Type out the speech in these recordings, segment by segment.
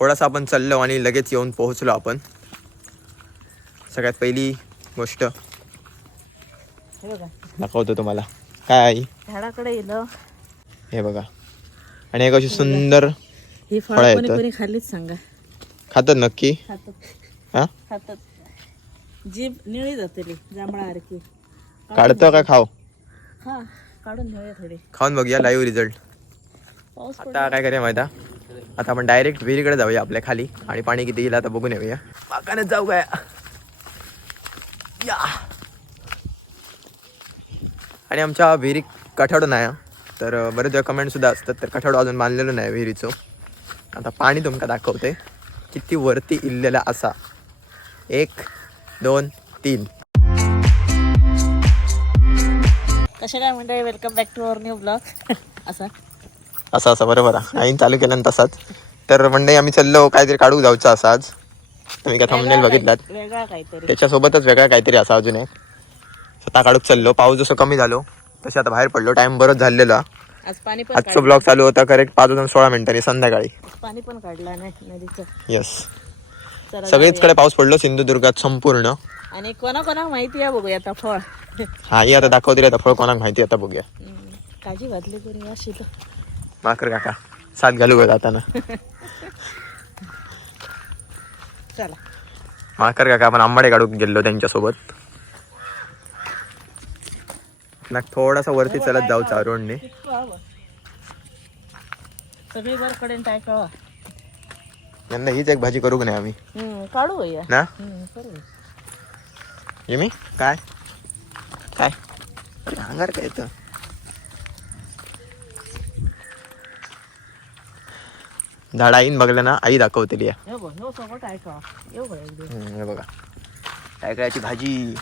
थोडासा आपण चाललो आणि लगेच येऊन पोहोचलो आपण. सगळ्यात पहिली गोष्ट. हे बघा. दाखवतो तुम्हाला. काय आई झाडाकडे येलं हे बघा. आणि एक अशी सुंदर ही फळं फळं आहेत. कोणी कोणी खाल्लीच सांगा. खातात नक्की? खातात. हा? खातात. जीभ निळी जांभळासारखी काढतो का खाव हा काढून घेऊया थोडी. खाऊन बघूया लाईव्ह रिझल्ट पाऊस आता काय करूया माहिती आहे? आता आपण डायरेक्ट विहिरीकडे जाऊया आपल्या खाली. आणि पाणी किती येईल आता बघून येऊया. माकाने जाऊ काय या. आणि आमच्या विहिरी कठाडो नाही तर बरेच वेळा कमेंट सुद्धा असतात तर कठाडो अजून बांधलेलो नाही विहिरीचं. आता पाणी तुमका दाखवते. किती वरती इल्लेला असा. एक दोन तीन. कसे काय म्हणताय welcome back to our new blog असं. असं असं बरोबर आहे. आईन चालू केलं तसाच. तर मंडई आम्ही चाललो काहीतरी काढू जाऊचं असं आज. तुम्ही का थांबनेल बघितलात? त्याच्यासोबतच वेगळा काहीतरी असा अजून एक. स्वतः काढूक चाललो पाऊस जसं कमी झालो तसे आता बाहेर पडलो. टाइम बरंच झालेला. आजचं ब्लॉग चालू होता करेक्ट पाच वाजून सोळा मिनिटांनी संध्याकाळी. पाणी पण काढला नाही येस चला सगळीचकडे पाऊस पडलो सिंधुदुर्गात संपूर्ण. आणि कोणा कोणा माहिती आहे बघूया आता फळ. हा ही आता दाखवतील आता फळ कोणाक माहिती आता बघूया. काजी घातली कोणी माकर काका साथ घालू का जाताना? चला. माकर काका आपण आंबाडे काढूक गेलो त्यांच्यासोबत. ना थोडासा वरती चलत जाऊ चारोडने सगळी काय कळवा यंदा हीच एक भाजी करूक नाही आम्ही? काढू ना? करू. काय? काय? अंगार काय येतं झाड आईन बघलं ना आई दाखवतेली. हे बघ काय टायकळ्याची भाजी?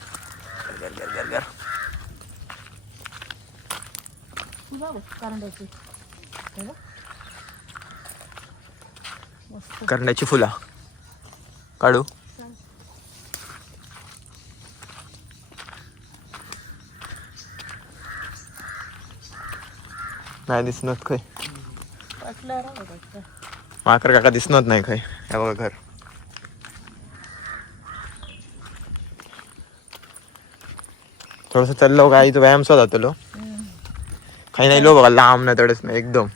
गर, फुला. काढू. नाही दिसणार खय माकर काका दिसणार नाही खय हे बघा घर. थोडस चाललो का इथं व्यायाम सुद्धा जातलो हम्म, काही नाही लो बघा लांब नाही तडच नाही एकदम.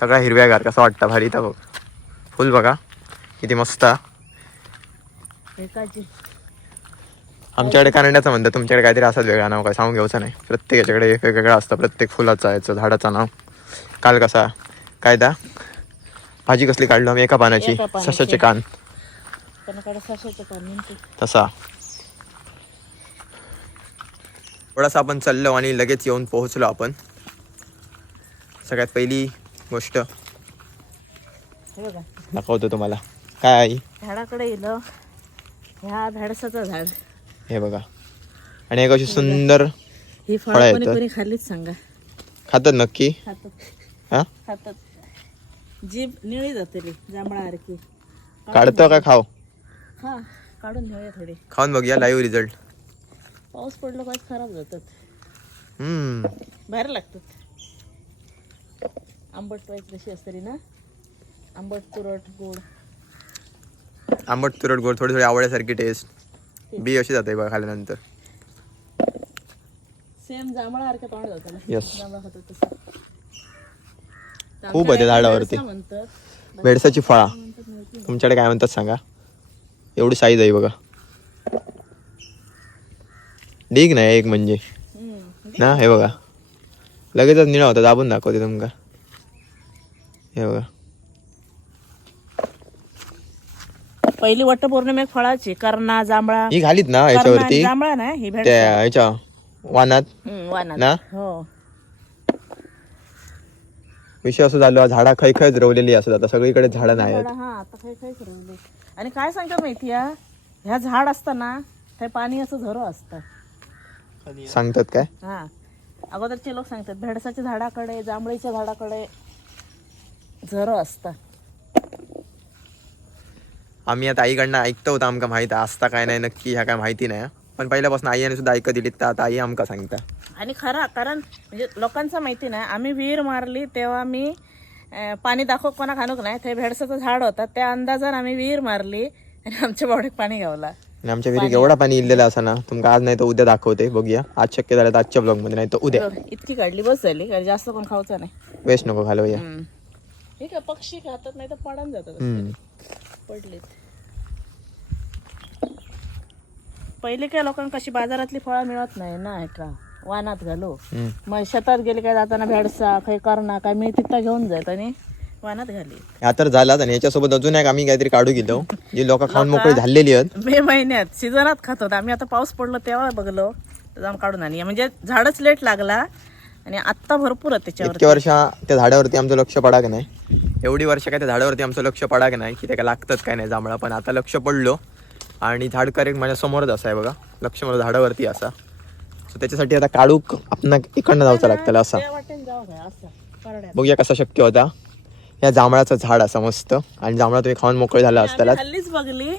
सगळा हिरव्यागार कसा वाटतं? भारी बघ. फुल बघा. किती मस्त. आमच्याकडे कानड्याचं म्हणतात. तुमच्याकडे काहीतरी असंच वेगळं नाव काय सांगून घ्यायचं नाही. प्रत्येकाच्याकडे एक वेगळं असतं. प्रत्येक फुलाचं याचं झाडाचं नाव. काल कसा? कायदा? भाजी कसली काढलो? आम्ही एका पानाची. सशाचे कान. तसा. थोडासा आपण चाललो आणि लगेच येऊन पोहोचलो आपण. सगळ्यात पहिली गोष्ट. दाखवतो तुम्हाला. काय? आई झाडाकडे येलं ह्या धाडसाचं झाड. हे बघा. आणि एक अशी सुंदर ही फळं कोणी खाल्लीच सांगा. खातात नक्की? खातात. हा? खातात. जीभ निळी जाते रे जांभळासारखी काढतो का खाव हा काढून घेऊया थोडी. खाऊन बघूया लाईव्ह रिझल्ट पाऊस पडलो काय खराब जातात. हम्म. बाहेर लागतात. आंबट वाईट कशी असते रे ना? आंबट तुरट गोड. आंबट तुरट गोड थोडी थोडी आवडण्यासारखी टेस्ट बी अशी जाते बघा खाल्यानंतर सेम जांभळासारखं तोंड जातं ना. Yes. जांभळा खातात तसं. तर खूप आहे आमच्याकडे झाडावरती. बेडसा म्हणतात. बेडसाची फळा. तुमच्याकडे काय म्हणतात सांगा? एवढी साईज आहे बघा. ढीग नाही एक म्हणजे. हम्म. ना हे बघा. लगेचच निळा होता दाबून दाखवते तुमका. हे बघा. पहिली वटपौर्णिमेक फळाची कर्णा जांभळा. ही घालीत ना कर्णा आणि याच्यावरती? जांभळा ना ही भेट त्या ह्याच्या वानात? हम्म, वानात. ना? हो. विषय असं झालो झाडा खै खैच रवलेली असत आता सगळीकडे झाडं नाही आहेत हा आता काही काही ठरवले आणि काय सांगतात माहिती आहे ह्या झाड असताना ते पाणी असं झरो असतं. सांगतात काय? हा. अगोदरचे लोक सांगतात भेडसाच्या झाडाकडे जांभळीच्या झाडाकडे झरो असतं. आम्ही आता आईकडनं ऐकतो होतं आमका माहीत आहे. असता काय नाही नक्की ह्या काय माहिती नाही पण पहिल्यापासून आईने सुद्धा ऐकत दिली तर आता आई आमका सांगता. आणि खरा कारण म्हणजे लोकांचं माहिती नाही आम्ही विहीर मारली तेव्हा मी अं, पाणी दाखव कोणा खाणूक नाही ते भेडसाचं झाड होता त्या अंदाजान आम्ही विहीर मारली आणि आमच्या बावड्यात पाणी गावला. आणि आमच्या विहिरीत एवढा पाणी इल्लेला असा ना तुमका आज नाही तर उद्या दाखवते बघूया. आज शक्य झालं तर आजच्या ब्लॉगमध्ये नाही तर उद्या. इतकी काढली बस झाली कारण जास्त कोण खाऊचं नाही. वेस्ट नको घालवूया हम्म. हे काय पक्षी खातात नाही तर पडून जातात. हम्म. पडलीत. पहिले काय लोकांना कशी बाजारातली फळं मिळत नाही ना का? वानात घालो. मग शेतात गेले काय जाताना भेडसा काही करणा काय मी तिथं घेऊन जायत आणि वानात घाली. हा तर झालाच आणि याच्यासोबत अजून एक आम्ही काहीतरी काढू गेलो. जी लोक खाऊन मोकळी झालेली आहेत. मे महिन्यात सीझनात खात होता. आम्ही आता पाऊस पडलो तेव्हा बघलो. जाऊन काढून आणि म्हणजे झाडच लेट लागला आणि आत्ता भरपूर आहे त्याच्यावर वर्ष त्या झाडावरती आमचं लक्ष पडा की नाही? एवढी वर्ष काय त्या झाडावरती आमचं लक्ष पडा की नाही? की त्याला लागतच काय नाही जांभळा. पण आता लक्ष पडलो. आणि झाड करेक्ट माझ्या समोरच असा आहे बघा. लक्ष मला झाडावरती असा. सो त्याच्यासाठी आता काढूक आपण इकडनं जाऊचं लागतं असा. बघूया कसा शक्य होता. या जांभळाचं झाड असा मस्त. आणि जांभळा तुम्ही खाऊन मोकळे झाला हल्लीच बघली.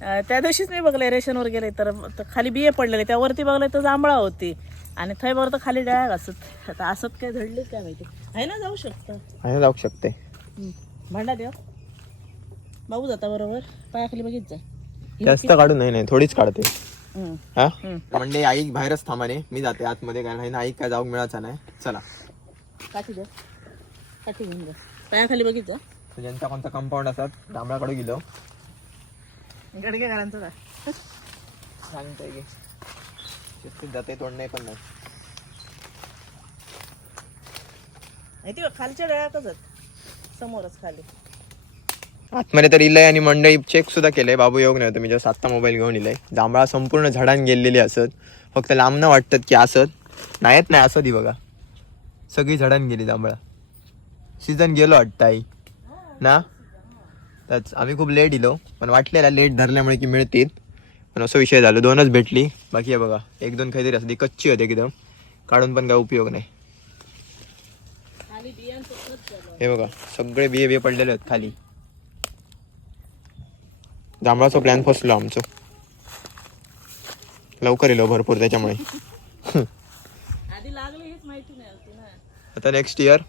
त्या दिवशीच मी बघले रेशनवर गेले तर खाली बिये पडलेले. त्यावरती बघले तर जांभळा होती. आणि थंय बघ तर खाली डाळ असत. आता असत काय धडली काय माहिती? आहे ना जाऊ शकतं. आणि जाऊ शकते. भांडा देव. बघू जाता बरोबर. पायाखाली बघित जा जास्त काढू नाही नाही थोडीच काढते. हा. म्हणजे आई बाहेरच थांबाने मी जाते आतमध्ये कारण आहे ना आई काय जाऊ मिळायचा नाही. चला. काठी द्या काठी घेऊन जा पायाखाली बघित जा तर ज्यांचा कोणता कंपाऊंड असतात जांभळाकडे गेलो. गडगे घरांचं सांगताय की. शिस्तीत जाते तोंड नाही पण नाही. माहिती बघ खालच्या डळ्यातच आहेत. समोरच खाली. आतमध्ये तर इलय आणि मंडळी चेक सुद्धा केलंय. बाबू योग नाही होतं मी जेव्हा आत्ता मोबाईल घेऊन इलय. जांभळा संपूर्ण झाडान गेलेली असत. फक्त लांबनं वाटतात की असत. नाहीत नाही असत ही बघा. सगळी झाडान गेली जांभळा. सीझन गेलो वाटतं आई ना? त्याच आम्ही खूप लेट इलो. पण वाटलेला लेट धरल्यामुळे की मिळतील. पण असं विषय झालो. दोनच भेटली. बाकी आहे बघा. एक दोन काहीतरी असते कच्ची होते एकदम. काढून पण काय उपयोग नाही. हे बघा. सगळे बिये बिये पडलेले आहेत खाली. जांभळाचा प्लॅन फसलो आमचं. लवकर येलो भरपूर त्याच्यामुळे. आता नेक्स्ट इयर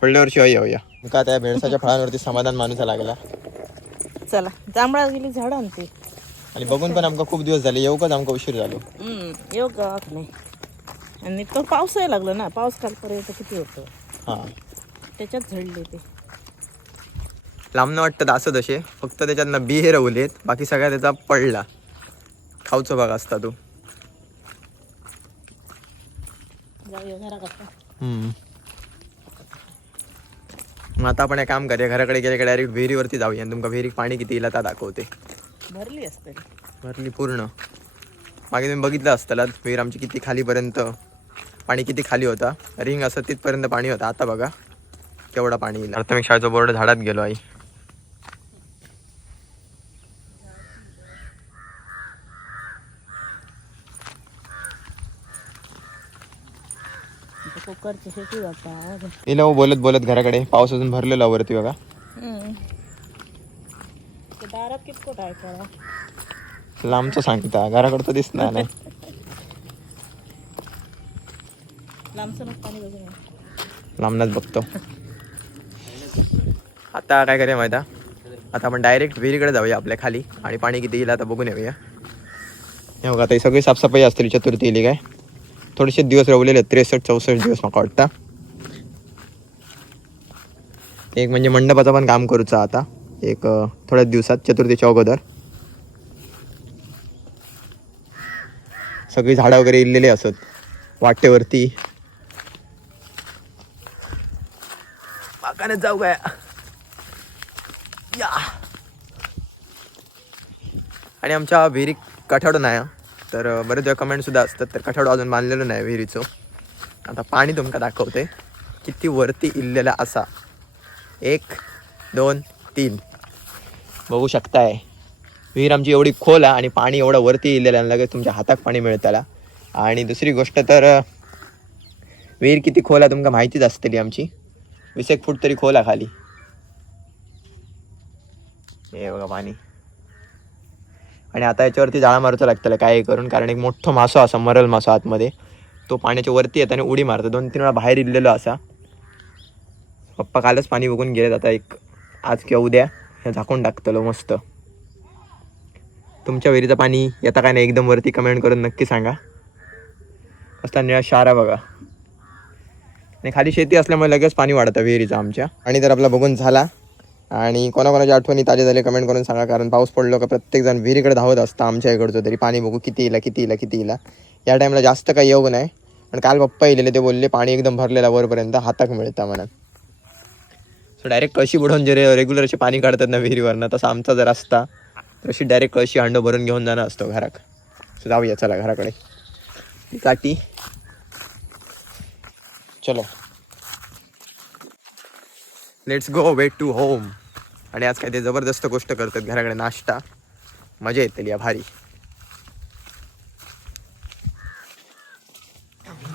पुढल्या वर्षी येऊया. का त्या भेडसाच्या फळांवरती समाधान माणूसा लागला. चला जांभळा गेली झाड आणते. आणि बघून पण आमका खूप दिवस झाले येऊ का आमका उशीर झालो? येऊ गावात नाही. आणि तो पावसाही लागला ना पाऊस कालपर्यंत किती होतं? हां. त्याच्यात झडले ते. लांबनं वाटतं असं तसे. फक्त त्याच्यातनं बी हे रवलेत बाकी सगळ्या त्याचा पडला. खाऊचा भाग असता तो. मग आता आपण एक काम करूया घराकडे गेले डायरेक्ट विहिरीवरती जाऊया आणि तुमका विहिरीत पाणी किती येईल आता दाखवते. भरली असते भरली पूर्ण. मागे तुम्ही बघितलं असताला विहीर आमची किती खालीपर्यंत पाणी किती खाली होता. रिंग असं तिथपर्यंत पाणी होतं. आता बघा केवढा पाणी येईल. प्राथमिक शाळेचा बोर्ड झाडात गेलो आई. कुकरचे शेती इला हो बोलत बोलत घराकडे. पाऊस अजून भरलेला हो वरती बघा. ते दारात कितकोट आहे करा लांबचं सांगता घराकडं तर दिसणार नाही. लांबचं पाणी बघतो. आता काय करूया माहिती आता आपण डायरेक्ट विहिरीकडे जाऊया आपल्या खाली. आणि पाणी किती येईल आता बघून येऊया. हे बघा आता सगळी साफसफाई असतील चतुर्थी येईल काय? थोडेसे दिवस रवलेले आहेत त्रेसष्ट चौसष्ट दिवस मला वाटतं. एक म्हणजे मंडपाचं पण काम करूचं आता. एक थोड्याच दिवसात चतुर्थीच्या अगोदर. सगळी झाडं वगैरे इल्लेली असत. वाटेवरती. बागाने जाऊ काय या. आणि आमच्या विहिरी कठाडून नाही तर बरेच वेळा कमेंट सुद्धा असतात तर कठाडो अजून बांधलेलं नाही विहिरीचं. आता पाणी तुमका दाखवते. किती वरती इल्लेला असा. एक दोन तीन. बघू शकताय. विहीर आमची एवढी खोल आहे आणि पाणी एवढं वरती इल्लेलं आणि लगेच तुमच्या हातात पाणी मिळताला आणि दुसरी गोष्ट तर विहीर किती खोल आहे तुमका माहितीच असतली आमची. वीस एक फूट तरी खोल आहे खाली. हे बघा पाणी. आणि आता याच्यावरती जाळा मारचं लागतं काय हे करून कारण एक मोठं मासो असा मरल मासो आतमध्ये. तो पाण्याच्या वरती येत आणि उडी मारतो दोन तीन वेळा बाहेर इरलेलो असा. पप्पा कालच पाणी बघून गेलेत आता एक आज किंवा उद्या हे झाकून टाकतलो मस्त. तुमच्या विहिरीचं पाणी येता काय नाही एकदम वरती कमेंट करून नक्की सांगा. असता निळा शारा बघा. आणि खाली शेती असल्यामुळे लगेच पाणी वाढतं विहिरीचं आमच्या. आणि तर आपला बघून झाला आणि कोणाकोणाच्या आठवणी ताजे झाले कमेंट करून सांगा. कारण पाऊस पडलो का प्रत्येकजण विहिरीकडे धावत असतं आमच्या इकडचं तरी. पाणी बघू किती येईल किती येईल किती येईल. या टाईमला जास्त काही योग नाही पण काल पप्पा येलेले ते बोलले पाणी एकदम भरलेला वरपर्यंत हाताक मिळतं म्हणा सो डायरेक्ट कळशी बुडवून जे रेग्युलर असे पाणी काढतात ना विहिरीवरनं तसं आमचा जर असता तर अशी डायरेक्ट कळशी हांडो भरून घेऊन जाणं असतो घराक. सो जाऊया चला घराकडे. ती काठी चलो. Let's go wait to home आणि आज काय ते जबरदस्त गोष्ट करतात घराकडे नाश्ता. मजा येते या भारी.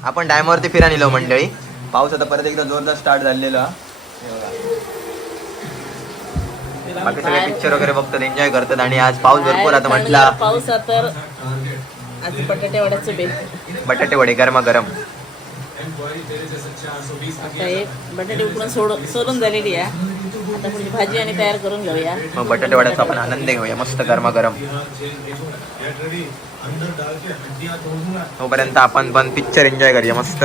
आपण टायमावरती फिरा नेलो मंडळी. पाऊस आता परत एकदा जोरदार स्टार्ट झालेला. बाकी सगळे पिक्चर वगैरे बघतात एन्जॉय करतात आणि आज पाऊस भरपूर आता म्हटला. पावसा तर आज बटाटे वड्याचं बटाटे वडे गरमा गरम बटाटे उकडून सोडून सोडून झालेली आहे. आता पुढची भाजी आणि तयार करून घेऊया. मग बटाटे वड्याचा आपण आनंद घेऊया मस्त गरमा गरम तोपर्यंत आपण पण पिक्चर एन्जॉय करूया मस्त.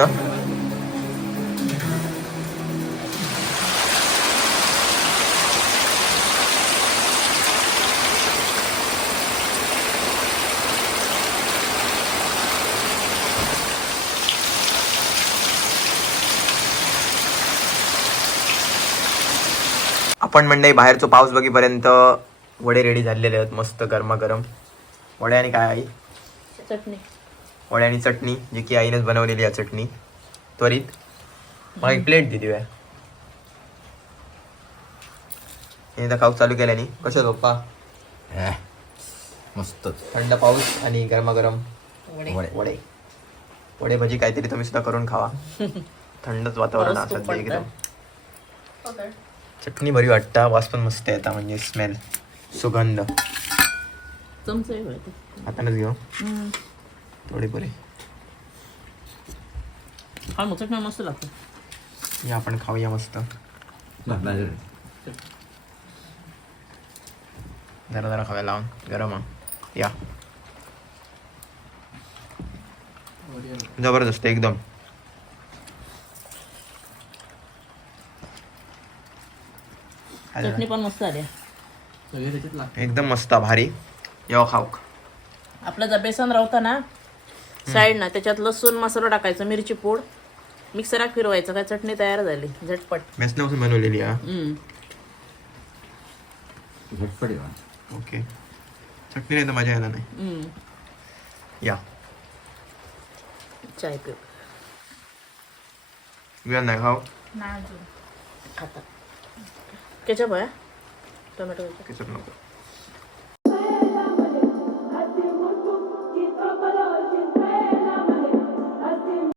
आपण मंडई बाहेरचो पाऊस बघीपर्यंत वडे रेडी झालेले आहेत मस्त गरमागरम. वडे आणि काय आई? चटणी. वडे आणि चटणी जी की आईनेच बनवलेली आहे चटणी. त्वरित. मला एक प्लेट दिली आहे हे खाऊ चालू केल्याने. कशा पप्पा? मस्त. थंड पाऊस आणि गरमागरम वडे. वडे. वडे. वडे भजी काहीतरी तुम्ही सुद्धा करून खावा. थंडच वातावरण पाऊस खूप असं एकदम. चटणी बरी वाटतं वास पण मस्त येतात म्हणजे स्मेल सुगंध. हातानच घेऊ. थोडी बरी हा मग चटणी मस्त लागतो. हे आपण खाऊया मस्त. जरा जरा खाऊया लावून. गरम. या. जबरदस्त एकदम. चटणी पण मस्त आली एकदम मस्त भारी. येऊ खाऊ. आपला जर बेसन राहता ना साईड ना त्याच्यात लसूण मसाला टाकायचा मिरची पूड मिक्सरात फिरवायचं काय चटणी तयार झाली. झटपट. बेसनापासून बनवलेली हम्म. झटपट ओके. चटणी नाही तर मजा यायला नाही. हम्म. या. चाय पिऊ. वेळ नाही खाऊ. आता केचप आहे टोमॅटो केचप नको.